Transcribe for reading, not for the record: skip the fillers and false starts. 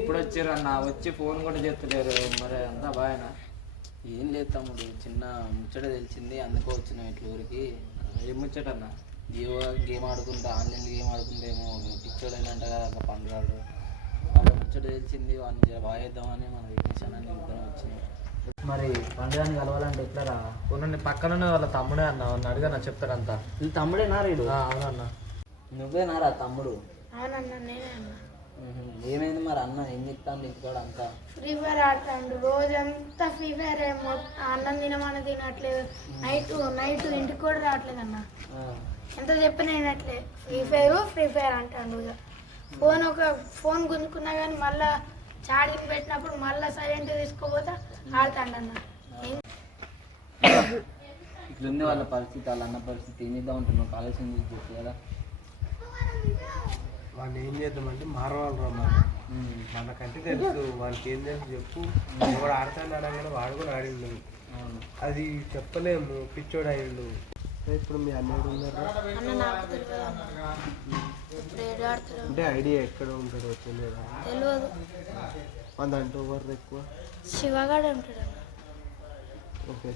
ఇప్పుడు వచ్చారన్న వచ్చి ఫోన్ కూడా చేస్తలేరు. మరి అంతా బాగా ఏం లేదు తమ్ముడు, చిన్న ముచ్చట తెలిసింది అందుకో వచ్చిన ఇట్లా ఊరికి. ఏం ముచ్చటన్నా? జియో గేమ్ ఆడుకుంటా, ఆన్లైన్ గేమ్ ఆడుకుంటేమో పిచ్చోడైనంట కదా అక్కడ పండుగాడు. అక్కడ ముచ్చట తెలిసింది, వాడిని వాయిద్దామని మన విఘ్నేశన్ అని ఇద్దరం వచ్చినాం. మరి పండుగని కలవాలంటే ఎట్లా రా? ఉన్న పక్కన వాళ్ళ తమ్ముడే అన్న, అడిగా చెప్తారంతా. ఇది తమ్ముడేనా రీడు? అవునన్నా. నువ్వేనారా తమ్ముడు? అవునన్నా నేనే అన్న. ఏమైంది మరి అన్న ఏం చెప్తాను ఇంటికాడ అంతా? ఫ్రీ ఫైర్ ఆడుతాడు రోజంతా. ఫ్రీ ఫైర్ ఏమో అన్నం తినమని తినట్లేదు. నైట్ ఇంటికి కూడా రావట్లేదు అన్న. ఎంత చెప్పిన వినట్లే. ఫ్రీ ఫైర్ అంటాడు. ఫోన్ గుంజుకున్నా కానీ మళ్ళా ఛార్జింగ్ పెట్టినప్పుడు మళ్ళీ సైలెంట్ తీసుకోపోతే ఆడుతాడు అన్న. ఇట్లుంది వాళ్ళ పరిస్థితి, వాళ్ళ అన్న పరిస్థితి. ఏం చేద్దాం ఉంటున్నావు? కాలేజ్ నుంచి చెప్పి కదా వాడిని ఏం చేద్దామంటే మారవాళ్ళు రా. మనకంటే తెలుసు, వానికి ఏం తెలుసు చెప్పు. వాడు ఆడతాడు అనగానే వాడు కూడా ఆడిండు. అది చెప్పలేము, పిచ్చోడు అయిండు. ఇప్పుడు మీ అన్నయ్య ఉన్నారు అంటే ఐడియా ఎక్కడ ఉంటాడో తెలియదు. అదంటూ ఎవరు ఎక్కువ? శివగాడు ఉంటాడు. ఓకే.